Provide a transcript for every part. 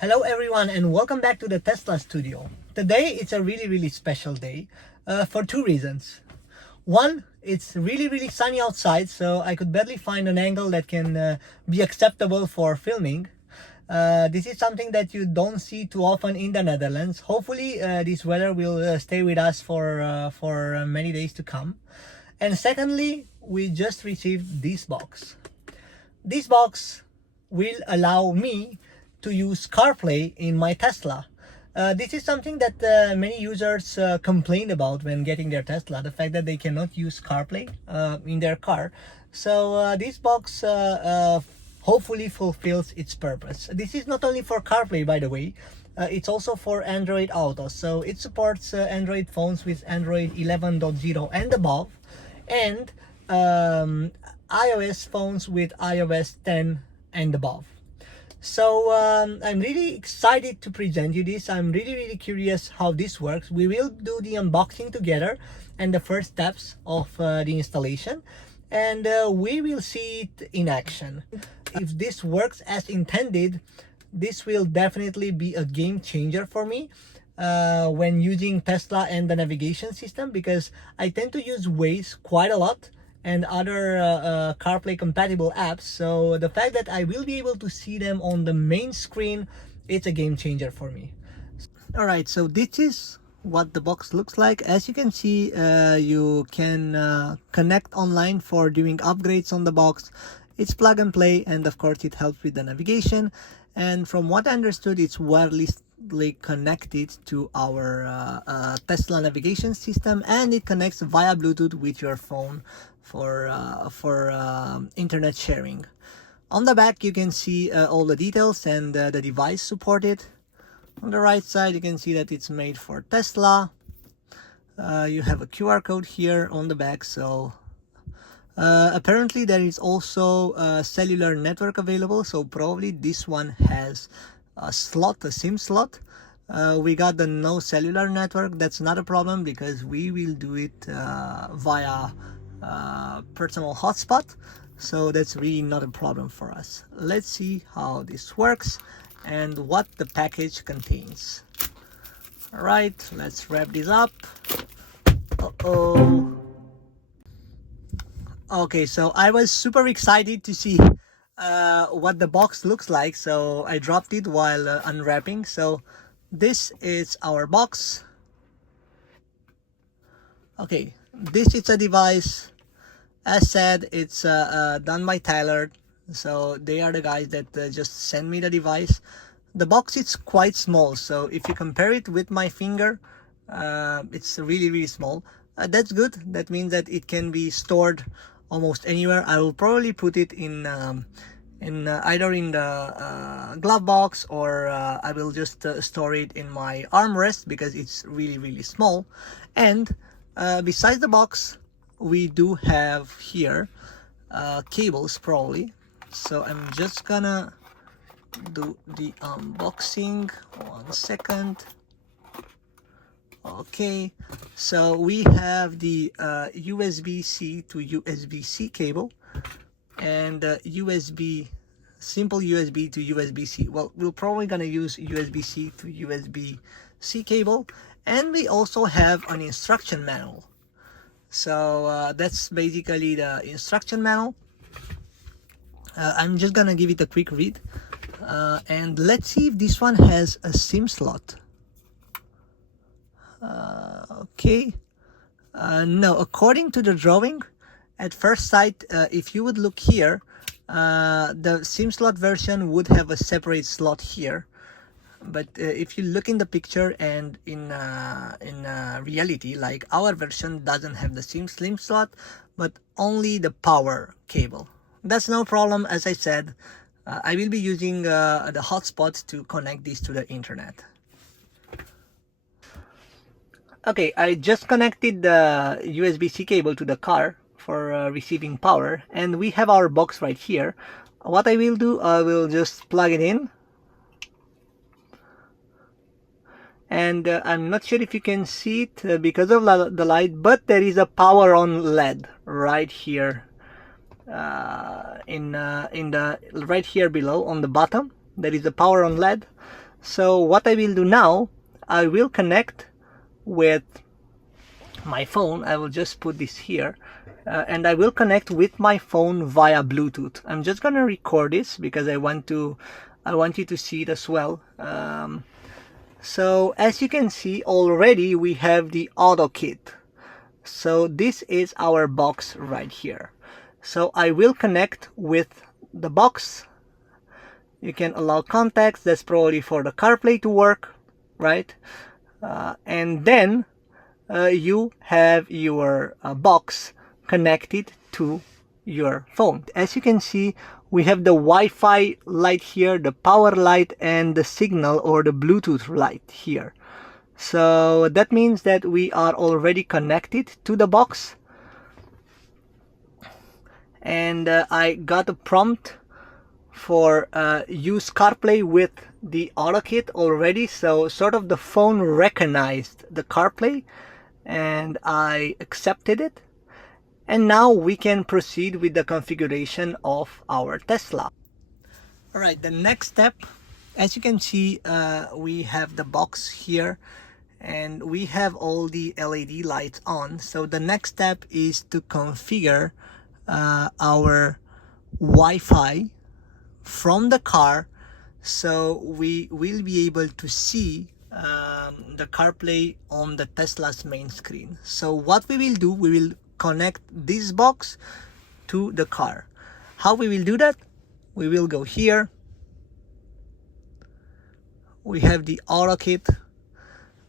Hello everyone and welcome back to the Tesla studio. Today it's a really special day for two reasons. One, it's really sunny outside, so I could barely find an angle that can be acceptable for filming. This is something that you don't see too often in the Netherlands. Hopefully this weather will stay with us for many days to come. And secondly, we just received this box. This box will allow me to use CarPlay in my Tesla. This is something that many users complained about when getting their Tesla, the fact that they cannot use CarPlay in their car. So this box hopefully fulfills its purpose. This is not only for CarPlay, by the way, it's also for Android Auto. So it supports Android phones with Android 11.0 and above, and iOS phones with iOS 10 and above. So I'm really excited to present you this. I'm really curious how this works. We will do the unboxing together and the first steps of the installation, and we will see it in action. If this works as intended, this will definitely be a game changer for me when using Tesla and the navigation system, because I tend to use Waze quite a lot and other CarPlay compatible apps. So the fact that I will be able to see them on the main screen, it's a game changer for me. Alright, so this is what the box looks like. As you can see, you can connect online for doing upgrades on the box. It's plug and play, and of course it helps with the navigation. And from what I understood, it's wirelessly connected to our Tesla navigation system, and it connects via Bluetooth with your phone for internet sharing. On the back you can see all the details and the device supported. On the right side you can see that it's made for Tesla. You have a QR code here on the back. So apparently there is also a cellular network available, so probably this one has a slot, a SIM slot. We got the no cellular network. That's not a problem because we will do it via personal hotspot, so that's really not a problem for us. Let's see how this works and what the package contains. All right, let's wrap this up. Okay, so I was super excited to see what the box looks like, so I dropped it while unwrapping. So this is our box. Okay, this is a device. As said, it's done by Tyler, so they are the guys that just send me the device. The box is quite small, so if you compare it with my finger, it's really small. That's good. That means that it can be stored almost anywhere. I will probably put it in either in the glove box, or I will just store it in my armrest because it's really small. And besides the box, we do have here cables probably. So I'm just gonna do the unboxing. 1 second. Okay, so we have the USB-C to USB-C cable, and simple USB to USB-C. Well, we're probably gonna use USB-C to USB-C cable, and we also have an instruction manual. So that's basically the instruction manual. I'm just gonna give it a quick read, and let's see if this one has a SIM slot. Okay, no, according to the drawing, at first sight, if you would look here, the SIM slot version would have a separate slot here. But if you look in the picture and in reality, like our version doesn't have the SIM slot, but only the power cable. That's no problem. As I said, I will be using the hotspot to connect this to the internet. Okay, I just connected the USB-C cable to the car for receiving power, and we have our box right here. What I will do, I will just plug it in. And I'm not sure if you can see it because of the light, but there is a power on LED right here, right here below on the bottom. There is a power on LED. So what I will do now, I will connect with my phone. I will just put this here, and I will connect with my phone via Bluetooth. I'm just gonna record this because I want you to see it as well. So as you can see already, we have the auto kit. So this is our box right here. So I will connect with the box. You can allow contacts. That's probably for the CarPlay to work, right? And then you have your box connected to your phone. As you can see, we have the Wi-Fi light here, the power light, and the signal or the Bluetooth light here. So that means that we are already connected to the box. And I got a prompt for use CarPlay with the AutoKit already. So sort of the phone recognized the CarPlay and I accepted it. And now we can proceed with the configuration of our Tesla. All right, the next step, as you can see, we have the box here and we have all the LED lights on. So the next step is to configure our Wi-Fi from the car, so we will be able to see the CarPlay on the Tesla's main screen. So what we will do, we will connect this box to the car. How we will do that? We will go here. We have the AutoKit.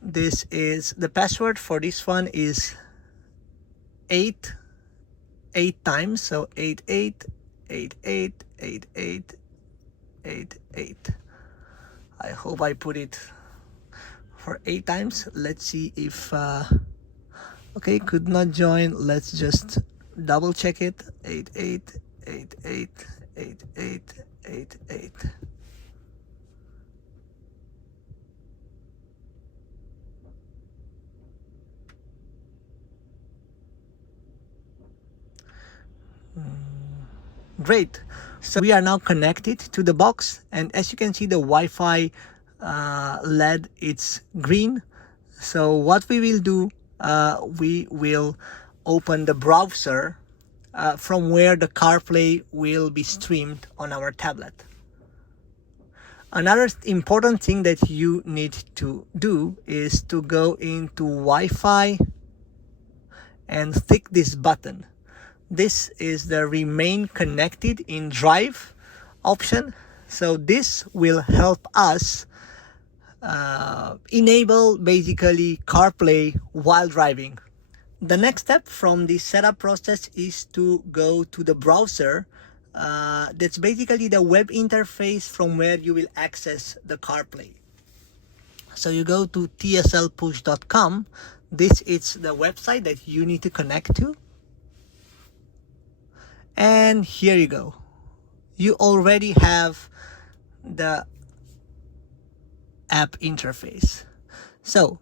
This is the password for this one is 8 times, so 88888888. I hope I put it for 8 times. Let's see if okay, could not join. Let's just double check it. 88888888. Great. So we are now connected to the box, and as you can see, the Wi-Fi LED, it's green. So what we will do, we will open the browser from where the CarPlay will be streamed on our tablet. Another important thing that you need to do is to go into Wi-Fi and click this button. This is the remain connected in drive option. So this will help us enable basically CarPlay while driving. The next step from the setup process is to go to the browser. That's basically the web interface from where you will access the CarPlay. So you go to tslpush.com. This is the website that you need to connect to. And here you go. You already have the app interface. So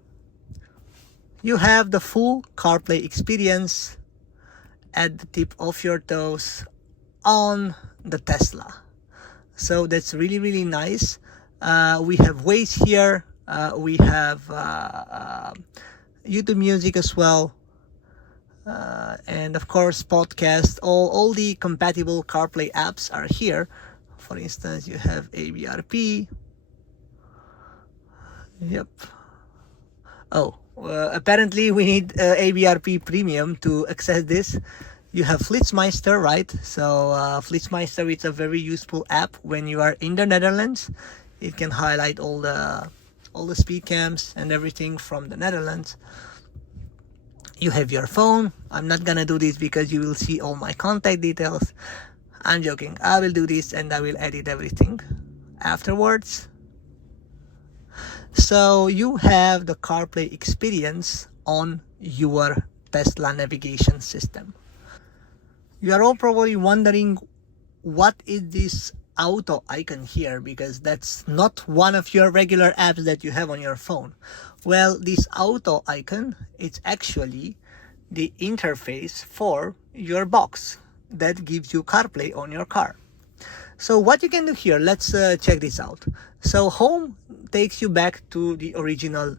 you have the full CarPlay experience at the tip of your toes on the Tesla. So that's really nice. We have Waze here. We have YouTube Music as well. And of course podcast. All the compatible CarPlay apps are here. For instance, you have ABRP. Yep. Oh, apparently we need ABRP Premium to access this. You have Flitsmeister, right? So Flitsmeister is a very useful app when you are in the Netherlands. It can highlight all the speed cams and everything from the Netherlands. You have your phone. I'm not gonna do this because you will see all my contact details. I'm joking. I will do this and I will edit everything afterwards. So you have the CarPlay experience on your Tesla navigation system. You are all probably wondering, what is this auto icon here? Because that's not one of your regular apps that you have on your phone. Well, this auto icon, it's actually the interface for your box that gives you CarPlay on your car. So what you can do here, let's check this out. So home takes you back to the original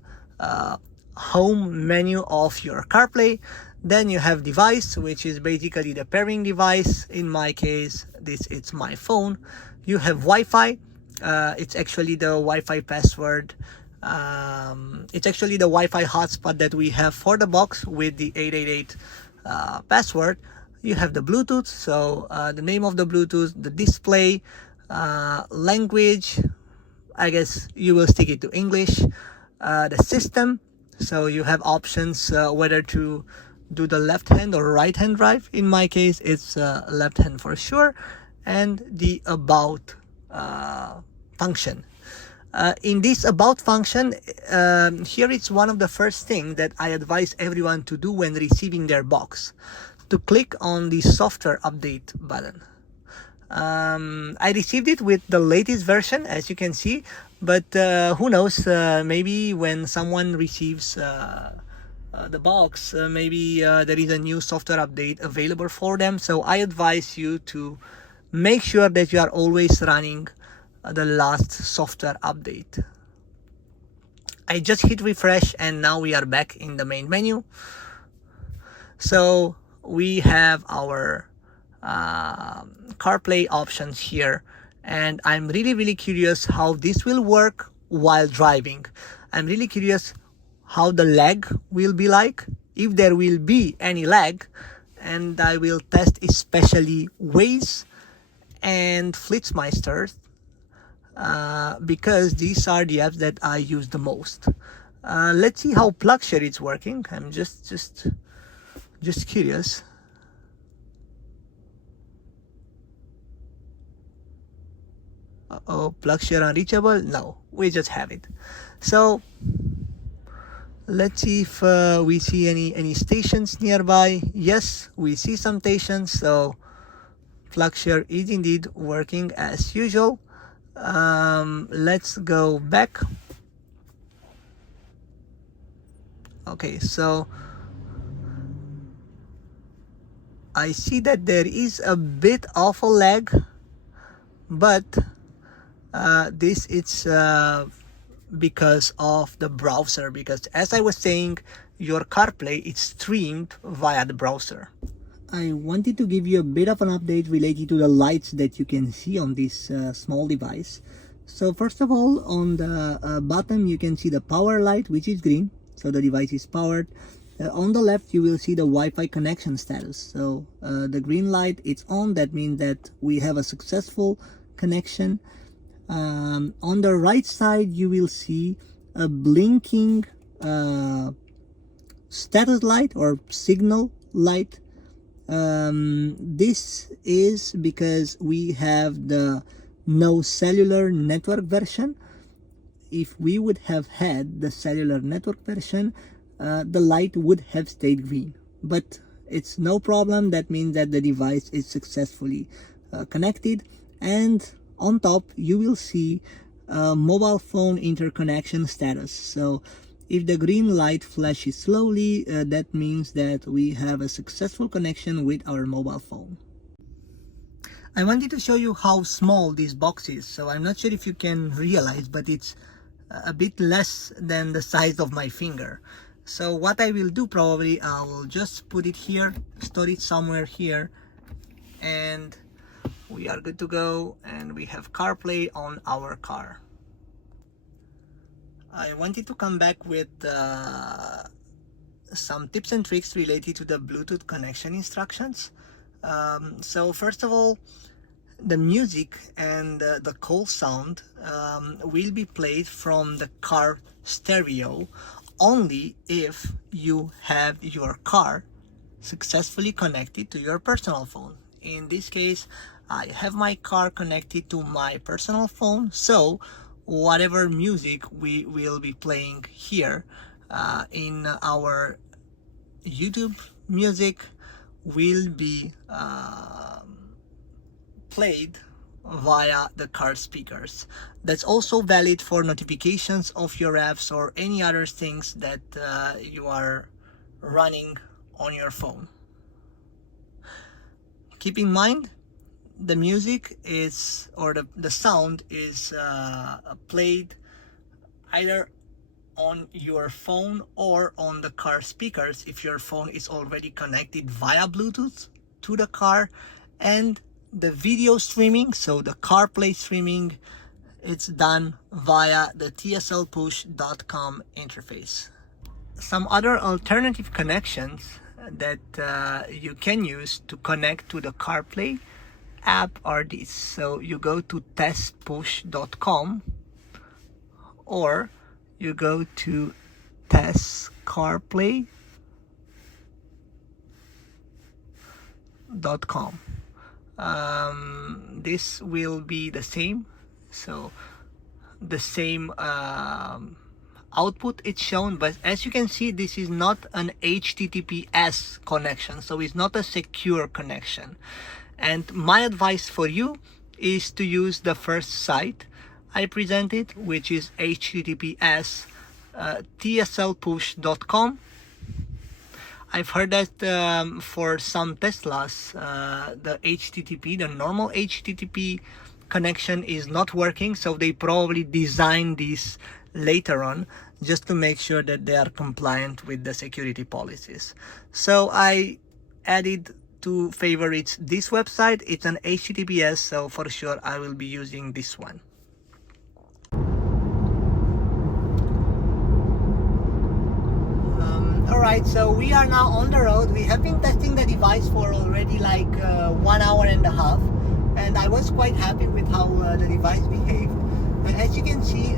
home menu of your CarPlay. Then you have device, which is basically the pairing device. In my case, it's my phone. You have Wi-Fi. It's actually the Wi-Fi password. It's actually the Wi-Fi hotspot that we have for the box with the 888 password. You have the Bluetooth, so the name of the Bluetooth, the display, language, I guess you will stick it to English, the system, so you have options whether to do the left hand or right hand drive. In my case, it's left hand for sure, and the about function. In this about function, here it's one of the first things that I advise everyone to do when receiving their box, to click on the software update button. I received it with the latest version, as you can see, but who knows, maybe when someone receives the box, maybe there is a new software update available for them. So I advise you to make sure that you are always running the last software update. I just hit refresh and now we are back in the main menu. So we have our CarPlay options here, and I'm really curious how this will work while driving. I'm really curious how the lag will be like, if there will be any lag, and I will test especially Waze and Flitsmeister, because these are the apps that I use the most. Let's see how PlugShare is working. I'm just curious. Uh-oh, PlugShare unreachable? No, we just have it. So let's see if we see any stations nearby. Yes, we see some stations, so PlugShare is indeed working as usual. Let's go back. Okay, so I see that there is a bit of a lag, but this is because of the browser, because as I was saying, your CarPlay is streamed via the browser. I wanted to give you a bit of an update related to the lights that you can see on this small device. So first of all, on the bottom you can see the power light, which is green, so the device is powered. On the left you will see the Wi-Fi connection status. So the green light, it's on, that means that we have a successful connection. On the right side you will see a blinking status light or signal light. This is because we have the no cellular network version. If we would have had the cellular network version, the light would have stayed green, but it's no problem. That means that the device is successfully connected, and on top you will see mobile phone interconnection status. So if the green light flashes slowly, that means that we have a successful connection with our mobile phone. I wanted to show you how small this box is. So I'm not sure if you can realize, but it's a bit less than the size of my finger. So what I will do, probably I will just put it here, store it somewhere here, and we are good to go, and we have CarPlay on our car. I wanted to come back with some tips and tricks related to the Bluetooth connection instructions. So first of all, the music and the call sound will be played from the car stereo only if you have your car successfully connected to your personal phone. In this case, I have my car connected to my personal phone, so whatever music we will be playing here in our YouTube music will be played via the car speakers. That's also valid for notifications of your apps or any other things that you are running on your phone. Keep in mind, the music is, or the sound is played either on your phone or on the car speakers if your phone is already connected via Bluetooth to the car, and the video streaming, so the CarPlay streaming, it's done via the tslpush.com interface. Some other alternative connections that you can use to connect to the CarPlay app are these. So you go to testpush.com, or you go to testcarplay.com. This will be the same, so the same output it's shown, but as you can see, this is not an HTTPS connection, so it's not a secure connection. And my advice for you is to use the first site I presented, which is HTTPS tslpush.com. I've heard that for some Teslas, the HTTP, the normal HTTP connection is not working, so they probably designed this later on just to make sure that they are compliant with the security policies. So I added to favorites this website. It's an HTTPS, so for sure I will be using this one. Alright, so we are now on the road. We have been testing the device for already like 1 hour and a half, and I was quite happy with how the device behaved. As you can see,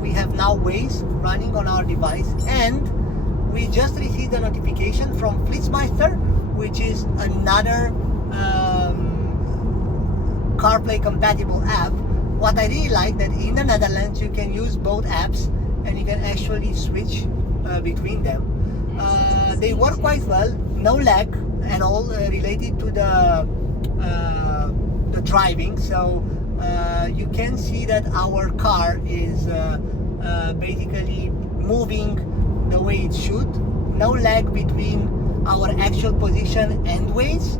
we have now Waze running on our device, and we just received a notification from Flitsmeister, which is another CarPlay compatible app. What I really like that in the Netherlands you can use both apps and you can actually switch between them. They work quite well, no lag at all related to the driving. So you can see that our car is basically moving the way it should. No lag between our actual position and Waze.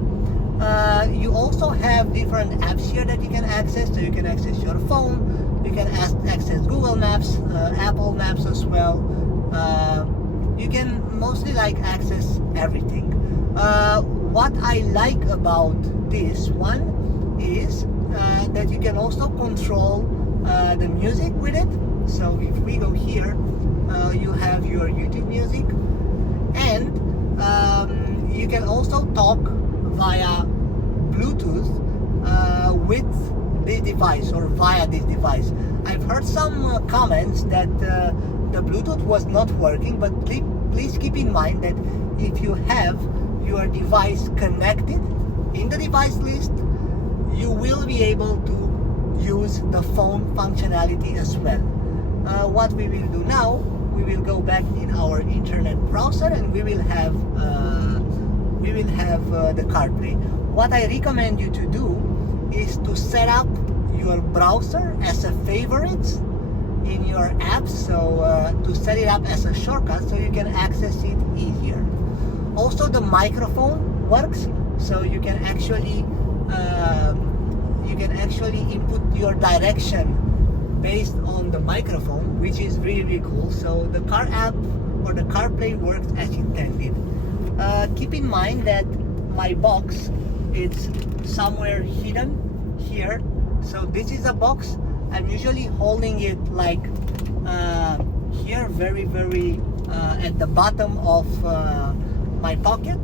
You also have different apps here that you can access. So you can access your phone, you can access Google Maps, Apple Maps as well. You can mostly like access everything. What I like about this one is that you can also control the music with it. So if we go here, you have your YouTube music, and you can also talk via Bluetooth with this device or via this device. I've heard some comments that the Bluetooth was not working, but please keep in mind that if you have your device connected in the device list, you will be able to use the phone functionality as well. What we will do now, we will go back in our internet browser and we will have the CarPlay. What I recommend you to do is to set up your browser as a favorite in your apps, so to set it up as a shortcut so you can access it easier. Also, the microphone works, so you can actually input your direction based on the microphone, which is really cool. So the car app or the CarPlay works as intended. Keep in mind that my box is somewhere hidden here. So this is a box. I'm usually holding it like here, very at the bottom of my pocket,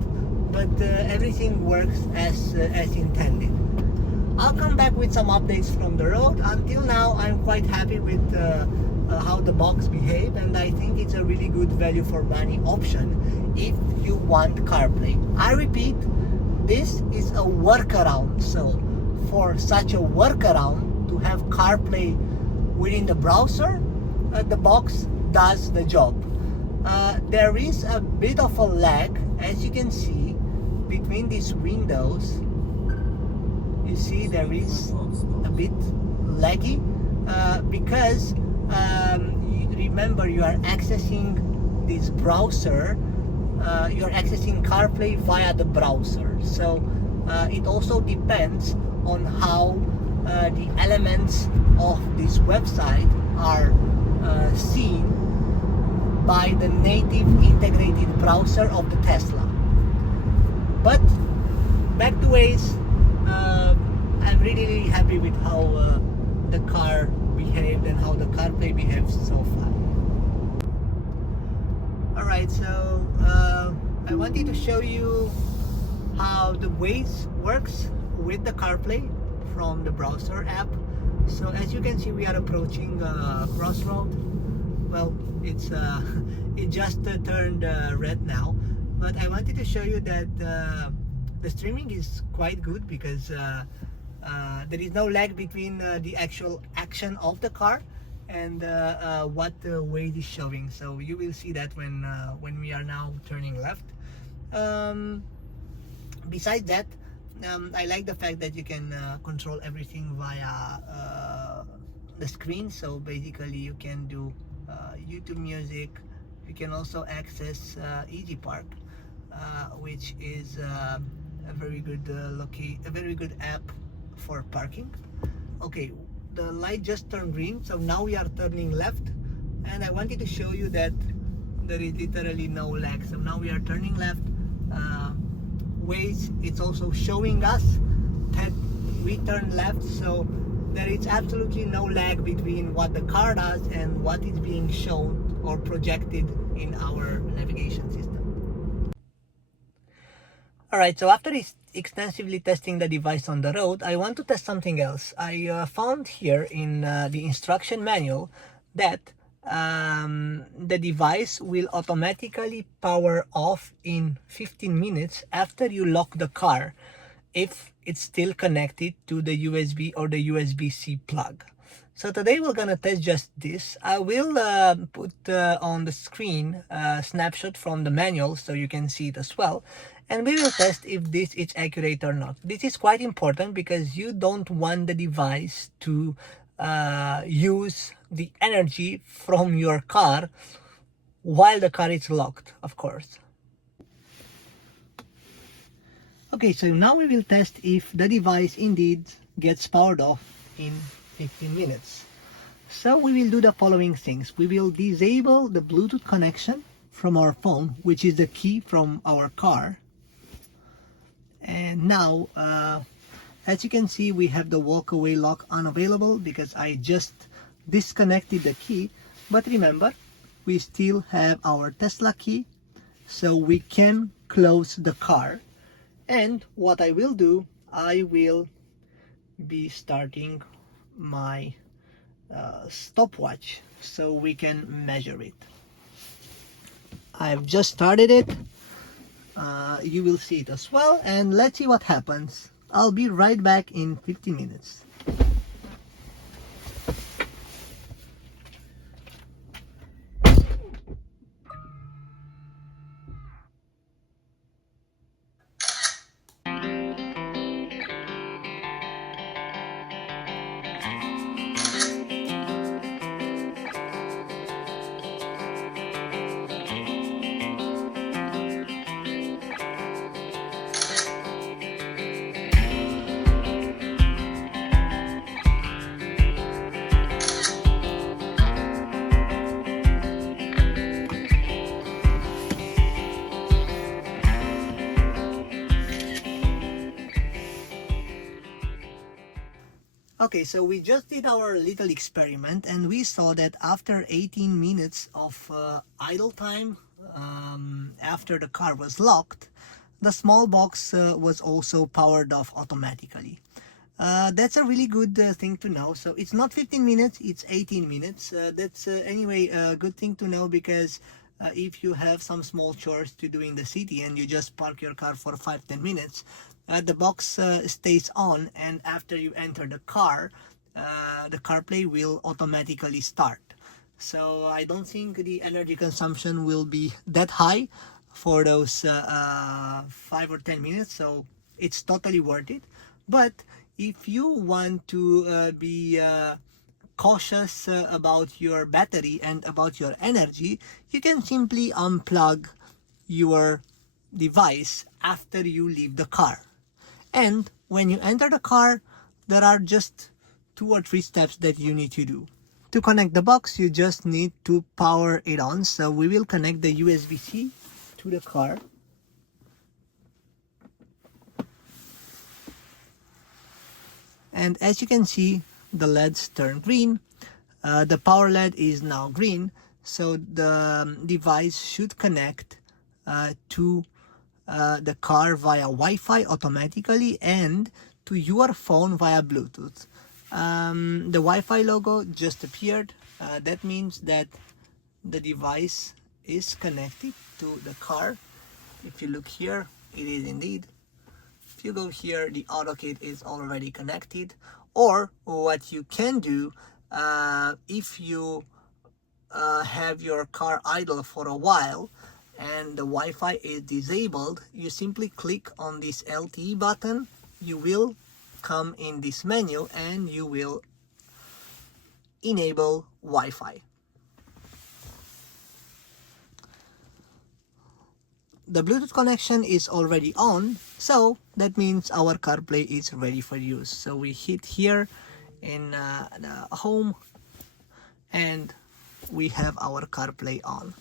but everything works as intended. I'll come back with some updates from the road. Until now, I'm quite happy with how the box behaved, and I think it's a really good value for money option if you want CarPlay. I repeat, this is a workaround. So for such a workaround to have CarPlay within the browser, the box does the job. There is a bit of a lag, as you can see, between these windows. You see there is a bit laggy because remember, you are accessing this browser, you're accessing CarPlay via the browser. So it also depends on how the elements of this website are seen by the native integrated browser of the Tesla. But back to Waze, I'm really happy with how the car behaved and how the CarPlay behaves so far. Alright, so I wanted to show you how the Waze works with the CarPlay from the browser app. So as you can see, we are approaching Crossroad. Well, it's it just turned red now, but I wanted to show you that the streaming is quite good because there is no lag between the actual action of the car and what the Waze is showing. So you will see that when we are now turning left. Besides that, I like the fact that you can control everything via the screen. So basically you can do YouTube Music. You can also access Easy Park, which is a very good a very good app for parking. Okay, the light just turned green, so now we are turning left, and I wanted to show you that there is literally no lag. So now we are turning left. Waze, it's also showing us that we turn left, so there is absolutely no lag between what the car does and what is being shown or projected in our navigation system. Alright, so after extensively testing the device on the road, I want to test something else. I found here in the instruction manual that the device will automatically power off in 15 minutes after you lock the car if it's still connected to the USB or the USB-C plug. So today we're gonna test just this. I will put on the screen a snapshot from the manual so you can see it as well, and we will test if this is accurate or not. This is quite important because you don't want the device to use the energy from your car while the car is locked, of course. Okay, so now we will test if the device indeed gets powered off in 15 minutes. So we will do the following things. We will disable the Bluetooth connection from our phone, which is the key from our car. And now, as you can see, we have the walkaway lock unavailable because I just disconnected the key. But remember, we still have our Tesla key, so we can close the car. And what I will do, I will be starting my stopwatch so we can measure it. I've just started it. You will see it as well, and let's see what happens. I'll be right back in 50 minutes. Okay, so we just did our little experiment and we saw that after 18 minutes of idle time, after the car was locked, the small box was also powered off automatically. That's a really good thing to know. So it's not 15 minutes, it's 18 minutes. That's anyway a good thing to know because if you have some small chores to do in the city and you just park your car for 5-10 minutes, the box stays on, and after you enter the car, the CarPlay will automatically start. So I don't think the energy consumption will be that high for those 5 or 10 minutes, so it's totally worth it. But if you want to be cautious about your battery and about your energy, you can simply unplug your device after you leave the car. And when you enter the car, there are just 2 or 3 steps that you need to do. To connect the box, you just need to power it on. So we will connect the USB-C to the car. And as you can see, the LEDs turn green. The power LED is now green, so the device should connect to the car via Wi-Fi automatically and to your phone via Bluetooth. The Wi-Fi logo just appeared. That means that the device is connected to the car. If you look here, it is indeed. If you go here, the AutoKit is already connected. Or what you can do, if you have your car idle for a while and the Wi-Fi is disabled, you simply click on this LTE button. You will come in this menu and you will enable Wi-Fi. The Bluetooth connection is already on, so that means our CarPlay is ready for use. So we hit here in the home and we have our CarPlay on.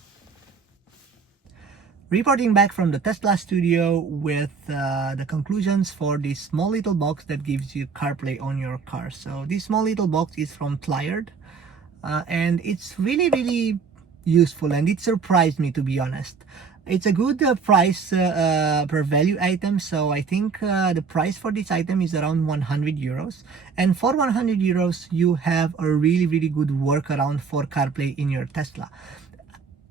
Reporting back from the Tesla studio with the conclusions for this small little box that gives you CarPlay on your car. So this small little box is from Tliard, and it's really useful, and it surprised me, to be honest. It's a good price per value item, so I think the price for this item is around 100 euros. And for 100 euros, you have a really good workaround for CarPlay in your Tesla.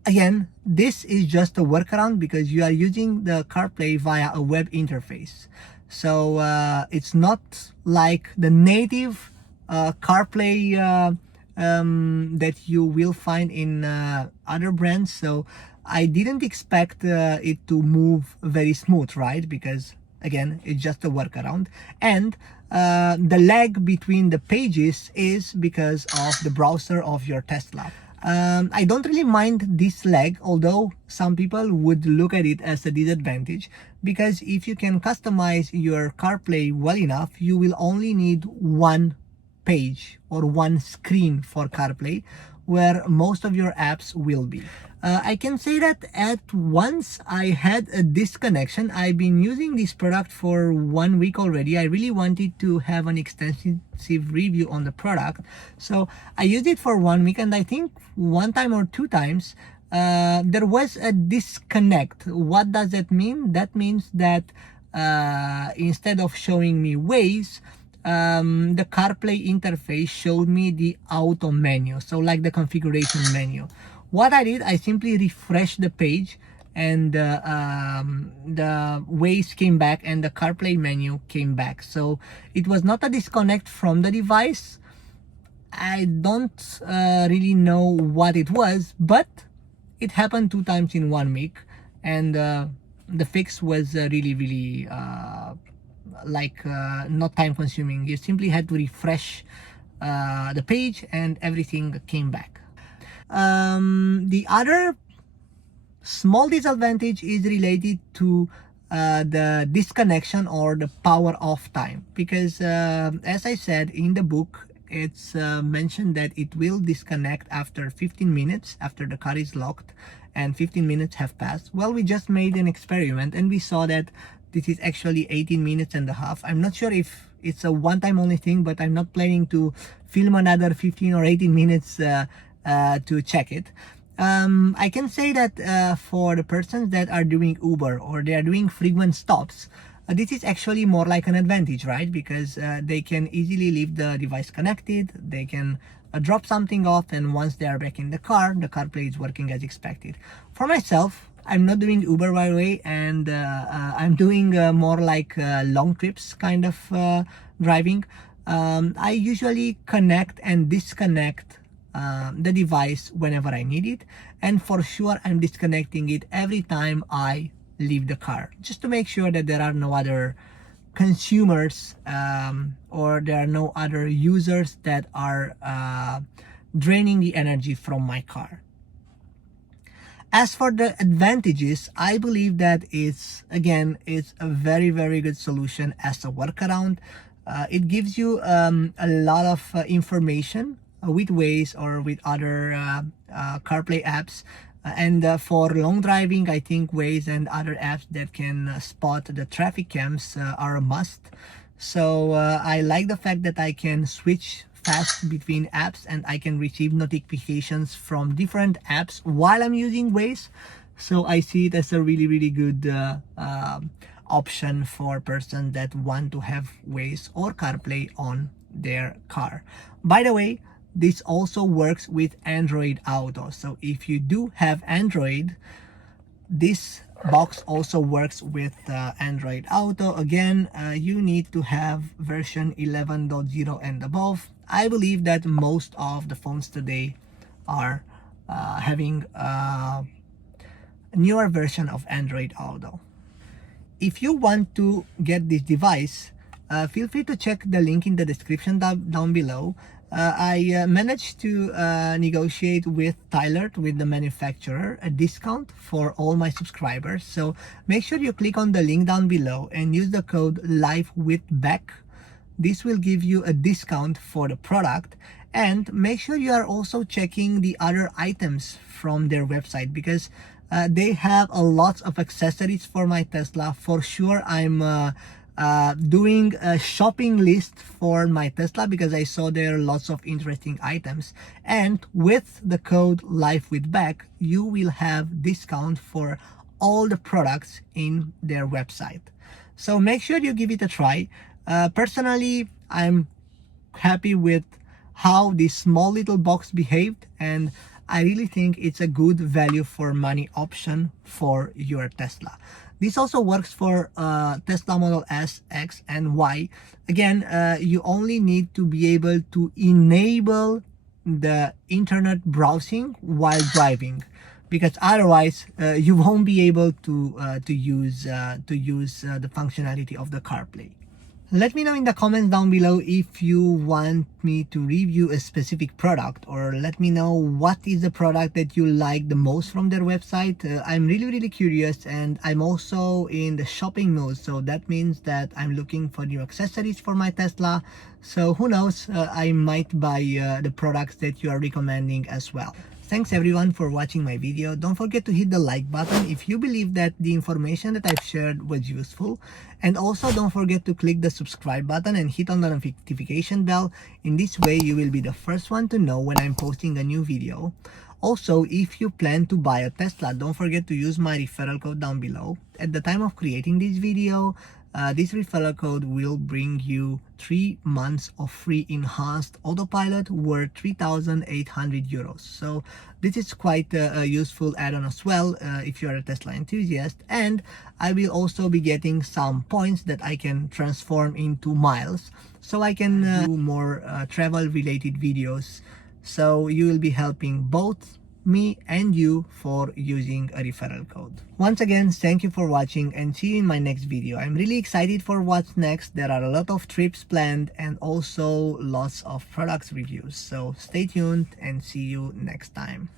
Again, this is just a workaround because you are using the CarPlay via a web interface. So it's not like the native CarPlay that you will find in other brands. So I didn't expect it to move very smooth, right? Because again, it's just a workaround. And the lag between the pages is because of the browser of your Tesla. I don't really mind this lag, although some people would look at it as a disadvantage, because if you can customize your CarPlay well enough, you will only need one page or one screen for CarPlay, where most of your apps will be. I can say that at once I had a disconnection. I've been using this product for 1 week already. I really wanted to have an extensive review on the product. So I used it for 1 week, and I think one time or two times there was a disconnect. What does that mean? That means that instead of showing me Waze, the CarPlay interface showed me the auto menu, so like the configuration menu. What I did, I simply refreshed the page, and the Waze came back and the CarPlay menu came back. So it was not a disconnect from the device. I don't really know what it was, but it happened 2 times in 1 week, and the fix was really not time consuming. You simply had to refresh the page and everything came back. The other small disadvantage is related to the disconnection or the power off time, because as I said in the book, it's mentioned that it will disconnect after 15 minutes after the car is locked and 15 minutes have passed. Well, we just made an experiment and we saw that this is actually 18 minutes and a half. I'm not sure if it's a one-time only thing, but I'm not planning to film another 15 or 18 minutes to check it. I can say that for the persons that are doing Uber or they are doing frequent stops, this is actually more like an advantage, right? Because they can easily leave the device connected, they can drop something off, and once they are back in the car, the CarPlay is working as expected. For myself, I'm not doing Uber, by the way, and I'm doing more like long trips kind of driving. I usually connect and disconnect the device whenever I need it, and for sure I'm disconnecting it every time I leave the car, just to make sure that there are no other consumers or there are no other users that are draining the energy from my car. As for the advantages, I believe that it's a very good solution as a workaround. It gives you a lot of information with Waze or with other CarPlay apps. And for long driving, I think Waze and other apps that can spot the traffic cams are a must. So I like the fact that I can switch fast between apps and I can receive notifications from different apps while I'm using Waze. So I see it as a really good option for person that want to have Waze or CarPlay on their car. By the way, this also works with Android Auto. So if you do have Android, this box also works with Android Auto. Again, you need to have version 11.0 and above. I believe that most of the phones today are having a newer version of Android Auto. If you want to get this device, feel free to check the link in the description down below. I managed to negotiate with Tyler, with the manufacturer, a discount for all my subscribers. So make sure you click on the link down below and use the code LIFEWITHBACK. This will give you a discount for the product. And make sure you are also checking the other items from their website, because they have a lot of accessories for my Tesla. For sure, I'm doing a shopping list for my Tesla because I saw there are lots of interesting items. And with the code LIFEWITHBACK, you will have discount for all the products in their website. So make sure you give it a try. Personally, I'm happy with how this small little box behaved, and I really think it's a good value for money option for your Tesla. This also works for Tesla Model S, X, and Y. Again, you only need to be able to enable the internet browsing while driving, because otherwise you won't be able to use the functionality of the CarPlay. Let me know in the comments down below if you want me to review a specific product, or let me know what is the product that you like the most from their website. I'm really curious, and I'm also in the shopping mode, so that means that I'm looking for new accessories for my Tesla. So who knows, I might buy the products that you are recommending as well. Thanks everyone for watching my video. Don't forget to hit the like button if you believe that the information that I've shared was useful. And also don't forget to click the subscribe button and hit on the notification bell. In this way, you will be the first one to know when I'm posting a new video. Also, if you plan to buy a Tesla, don't forget to use my referral code down below. At the time of creating this video, this referral code will bring you 3 months of free enhanced autopilot worth 3,800 euros. So this is quite a useful add-on as well if you're a Tesla enthusiast. And I will also be getting some points that I can transform into miles, so I can do more travel related videos. So you will be helping both me and you for using a referral code. Once again, thank you for watching, and see you in my next video. I'm really excited for what's next. There are a lot of trips planned and also lots of products reviews. So stay tuned and see you next time.